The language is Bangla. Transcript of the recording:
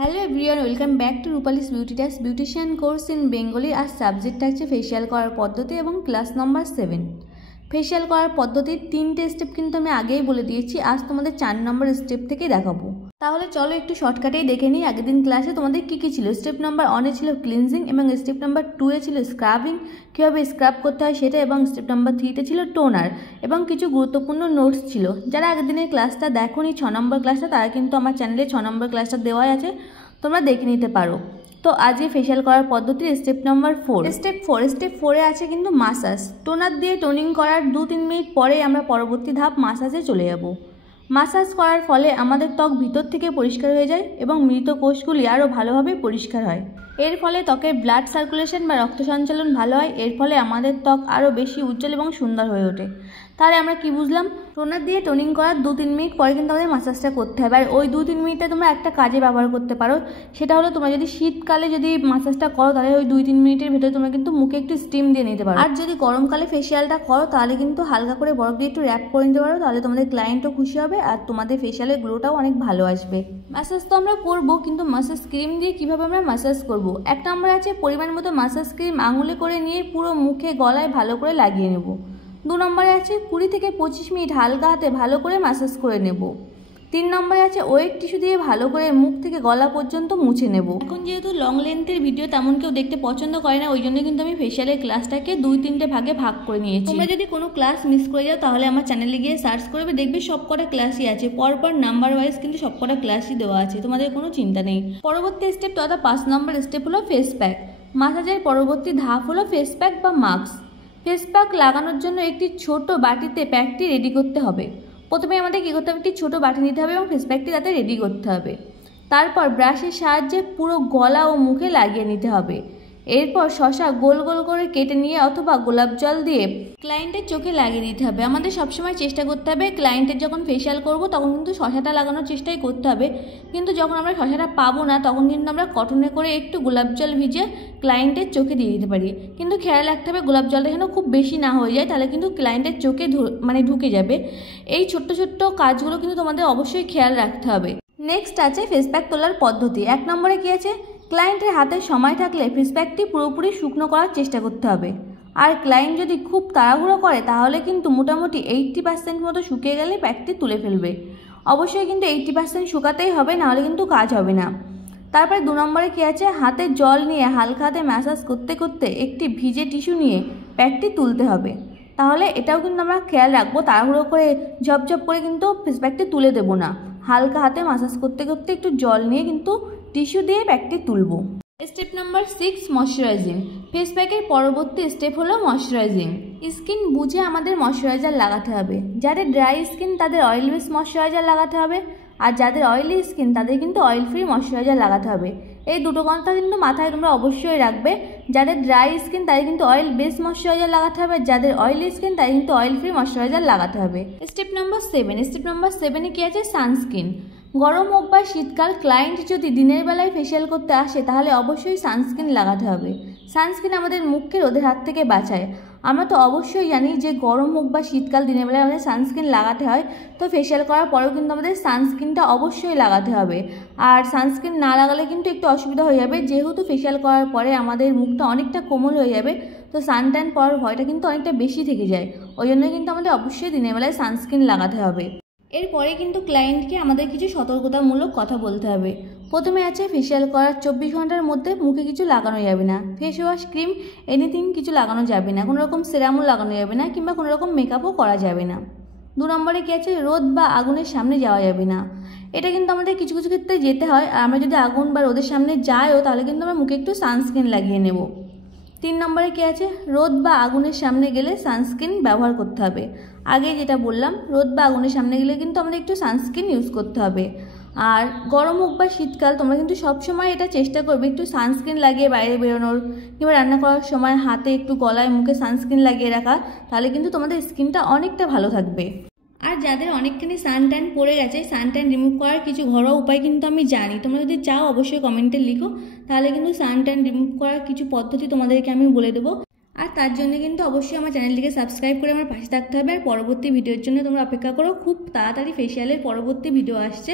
Hello everyone, welcome back to Rupali's beauty talks beautician course in Bengali. আর সাবজেক্ট থাকছে ফেশিয়াল করার পদ্ধতি এবং ক্লাস নম্বর 7। ফেশিয়াল করার পদ্ধতির 3টে স্টেপ কিন্তু আমি আগেই বলে দিয়েছি। আজ তোমাদের 4 নম্বর স্টেপ থেকে দেখাবো। তাহলে চলো একটু শর্টকাটেই দেখে নিই আগের দিন ক্লাসে তোমাদের কী ছিল। স্টেপ নাম্বার 1-এ ছিল ক্লিনজিং এবং স্টেপ নাম্বার 2-এ ছিল স্ক্রাবিং, কীভাবে স্ক্রাব করতে হয় সেটা, এবং স্টেপ নাম্বার 3-তে ছিল টোনার এবং কিছু গুরুত্বপূর্ণ নোটস ছিল। যারা আগের দিনের ক্লাসটা দেখোনি 6 নম্বর ক্লাসটা, তারা কিন্তু আমার চ্যানেলে 6 নম্বর ক্লাসটা দেওয়াই আছে, তোমরা দেখে নিতে পারো। তো আজকে ফেশিয়াল করার পদ্ধতির স্টেপ নাম্বার 4। স্টেপ 4-এ আছে কিন্তু মাসাজ। টোনার দিয়ে টোনিং করার 2-3 মিনিট পরে আমরা পরবর্তী ধাপ মাসাজে চলে যাব। মাসাজ করার ফলে আমাদের ত্বক ভিতর থেকে পরিষ্কার হয়ে যায় এবং মৃত কোষগুলি আরও ভালোভাবে পরিষ্কার হয়। এর ফলে ত্বকের ব্লাড সার্কুলেশন বা রক্ত সঞ্চালন ভালো হয়। এর ফলে আমাদের ত্বক আরও বেশি উজ্জ্বল এবং সুন্দর হয়ে ওঠে। তাহলে আমরা কি বুঝলাম? টোনার দিয়ে টোনিং করার 2-3 মিনিট পরে কিন্তু আমাদের মাসাজটা করতে হবে। আর ওই 2-3 মিনিটে তোমরা একটা কাজে ব্যবহার করতে পারো। সেটা হলো, তোমরা যদি শীতকালে যদি মাসাজটা করো তাহলে ওই 2-3 মিনিটের ভিতরে তোমরা কিন্তু মুখে একটু স্টিম দিয়ে নিতে পারো। আর যদি গরমকালে ফেশিয়ালটা করো তাহলে কিন্তু হালকা করে বরফ দিয়ে একটু র্যাপ করে নিতে পারো। তাহলে তোমাদের ক্লায়েন্টও খুশি হবে আর তোমাদের ফেশিয়ালের গ্লোটাও অনেক ভালো আসবে। মাসাজ তো আমরা করবো, কিন্তু মাসাজ ক্রিম দিয়ে কীভাবে আমরা মাসাজ করবো? 1 নম্বরে আছে পরিমাণ মতো মাসাজ ক্রিম আঙুলে করে নিয়ে পুরো মুখে গলায় ভালো করে লাগিয়ে নেব। 2 নম্বরে আছে 20 থেকে 25 মিনিট হালকা হাতে ভালো করে মাসাজ করে নেব। 3 নম্বরে আছে ওয়েট টিস্যু দিয়ে ভালো করে মুখ থেকে গলা পর্যন্ত মুছে নেব। এখন যেহেতু লং লেন্থের ভিডিও তেমন কেউ দেখতে পছন্দ করে না, ওই জন্য কিন্তু আমি ফেশিয়ালের ক্লাসটাকে 2-3টে ভাগে ভাগ করে নিয়েছি। তোমরা যদি কোনো ক্লাস মিস করে যাও তাহলে আমার চ্যানেলে গিয়ে সার্চ করবে, দেখবে সবকটা ক্লাসই আছে, পরপর নাম্বার ওয়াইজ কিন্তু সবকটা ক্লাসই দেওয়া আছে, তোমাদের কোনো চিন্তা নেই। পরবর্তী স্টেপ অর্থাৎ 5 নম্বর স্টেপ হলো ফেস প্যাক। মাসাজের পরবর্তী ধাপ হলো ফেস প্যাক বা মাস্ক। ফেস প্যাক লাগানোর জন্য একটি ছোট বাটিতে প্যাকটি রেডি করতে হবে। প্রথমে আমাদের কী করতে হবে, একটি ছোটো বাটি নিতে হবে এবং ফেস প্যাকটি তাতে রেডি করতে হবে। তারপর ব্রাশের সাহায্যে পুরো গলা ও মুখে লাগিয়ে নিতে হবে। এরপর শসা গোল গোল করে কেটে নিয়ে অথবা গোলাপ জল দিয়ে ক্লায়েন্টের চোখে লাগিয়ে দিতে হবে। আমাদের সবসময় চেষ্টা করতে হবে ক্লায়েন্টের যখন ফেশিয়াল করব তখন কিন্তু শসাটা লাগানোর চেষ্টাই করতে হবে, কিন্তু যখন আমরা শসাটা পাবো না তখন কিন্তু আমরা কটনে করে একটু গোলাপ জল ভিজে ক্লায়েন্টের চোখে দিয়ে দিতে পারি। কিন্তু খেয়াল রাখতে হবে গোলাপ জলটা যেন খুব বেশি না হয়ে যায়, তাহলে কিন্তু ক্লায়েন্টের চোখে ঢুকে যাবে। এই ছোট্ট ছোট্ট কাজগুলো কিন্তু তোমাদের অবশ্যই খেয়াল রাখতে হবে। নেক্সট আছে ফেস প্যাক তোলার পদ্ধতি। 1 নম্বরে কী আছে, ক্লায়েন্টের হাতে সময় থাকলে ফেস প্যাকটি পুরোপুরি শুকনো করার চেষ্টা করতে হবে। আর ক্লায়েন্ট যদি খুব তাড়াহুড়ো করে তাহলে কিন্তু মোটামুটি 80% মতো শুকিয়ে গেলে প্যাকটি তুলে ফেলবে। অবশ্যই কিন্তু 80% শুকাতেই হবে, নাহলে কিন্তু কাজ হবে না। তারপরে 2 নম্বরে কী আছে, হাতে জল নিয়ে হালকা হাতে ম্যাসাজ করতে করতে একটি ভিজে টিস্যু নিয়ে প্যাকটি তুলতে হবে। তাহলে এটাও কিন্তু আমরা খেয়াল রাখবো, তাড়াহুড়ো করে ঝপঝপ করে কিন্তু ফেস প্যাকটি তুলে দেবো না। হালকা হাতে ম্যাসাজ করতে করতে একটু জল নিয়ে কিন্তু টিস্যু দিয়ে প্যাকটি তুলব। Step number 6 moisturising. ফেস প্যাকের পরবর্তী স্টেপ হলো ময়শ্চারাইজিং। স্কিন বুঝে আমাদের ময়শ্চারাইজার লাগাতে হবে। যাদের ড্রাই স্কিন তাদের অয়েল বেস ময়শ্চারাইজার লাগাতে হবে, আর যাদের অয়েলি স্কিন তাদের কিন্তু অয়েল ফ্রি ময়শ্চারাইজার লাগাতে হবে। এই দুটো কথা কিন্তু মাথায় তোমরা অবশ্যই রাখবে। যাদের ড্রাই স্কিন তাদের কিন্তু অয়েল বেস ময়শ্চারাইজার লাগাতে হবে, যাদের অয়েলি স্কিন তাদের কিন্তু অয়েল ফ্রি ময়শ্চারাইজার লাগাতে হবে। Step number 7। স্টেপ নাম্বার 7-এ কী আছে, সানস্ক্রিন। গরম হোক বা শীতকাল, ক্লায়েন্ট যদি দিনের বেলায় ফেশিয়াল করতে আসে তাহলে অবশ্যই সানস্ক্রিন লাগাতে হবে। সানস্ক্রিন আমাদের মুখকে রোদের হাত থেকে বাঁচায়। আমরা তো অবশ্যই জানি যে গরম হোক বা শীতকাল দিনের বেলায় আমাদের সানস্ক্রিন লাগাতে হয়। তো ফেশিয়াল করার পরেও কিন্তু আমাদের সানস্ক্রিনটা অবশ্যই লাগাতে হবে। আর সানস্ক্রিন না লাগালে কিন্তু একটু অসুবিধা হয়ে যাবে, যেহেতু ফেশিয়াল করার পরে আমাদের মুখটা অনেকটা কোমল হয়ে যাবে, তো সানট্যান পড়ার ভয়টা কিন্তু অনেকটা বেশি থেকে যায়। ওই জন্য কিন্তু আমাদের অবশ্যই দিনের বেলায় সানস্ক্রিন লাগাতে হবে। এরপরে কিন্তু ক্লায়েন্টকে আমাদের কিছু সতর্কতামূলক কথা বলতে হবে। প্রথমে আছে ফেশিয়াল করার 24 ঘন্টার মধ্যে মুখে কিছু লাগানো যাবে না। ফেস ওয়াশ, ক্রিম, এনিথিং কিছু লাগানো যাবে না। কোনো রকম সেরামও লাগানো যাবে না, কিংবা কোনো রকম মেকআপও করা যাবে না। 2 নম্বরে কী আছে, রোদ বা আগুনের সামনে যাওয়া যাবে না। এটা কিন্তু আমাদের কিছু কিছু ক্ষেত্রে যেতে হয়, আর আমরা যদি আগুন বা রোদের সামনে যাইও তাহলে কিন্তু আমরা মুখে একটু সানস্ক্রিন লাগিয়ে নেব। 3 নম্বরে কী আছে, রোদ বা আগুনের সামনে গেলে সানস্ক্রিন ব্যবহার করতে হবে। আগে যেটা বললাম, রোদ বা আগুনের সামনে গেলে কিন্তু আমাদের একটু সানস্ক্রিন ইউজ করতে হবে। আর গরম হোক বা শীতকাল তোমরা কিন্তু সবসময় এটা চেষ্টা করবে একটু সানস্ক্রিন লাগিয়ে বাইরে বেরোনোর, কিংবা রান্না করার সময় হাতে একটু গলায় মুখে সানস্ক্রিন লাগিয়ে রাখা, তাহলে কিন্তু তোমাদের স্কিনটা অনেকটা ভালো থাকবে। আর যাদের অনেকখানি সানট্যান পড়ে গেছে, সানট্যান রিমুভ করার কিছু ঘরোয়া উপায় কিন্তু আমি জানি। তোমরা যদি চাও অবশ্যই কমেন্টে লিখো, তাহলে কিন্তু সানট্যান রিমুভ করার কিছু পদ্ধতি তোমাদেরকে আমি বলে দেবো। আর তার জন্য কিন্তু অবশ্যই আমার চ্যানেলটিকে সাবস্ক্রাইব করে আমার পাশে থাকতে হবে। আর পরবর্তী ভিডিওর জন্য তোমরা অপেক্ষা করো, খুব তাড়াতাড়ি ফেশিয়ালের পরবর্তী ভিডিও আসছে।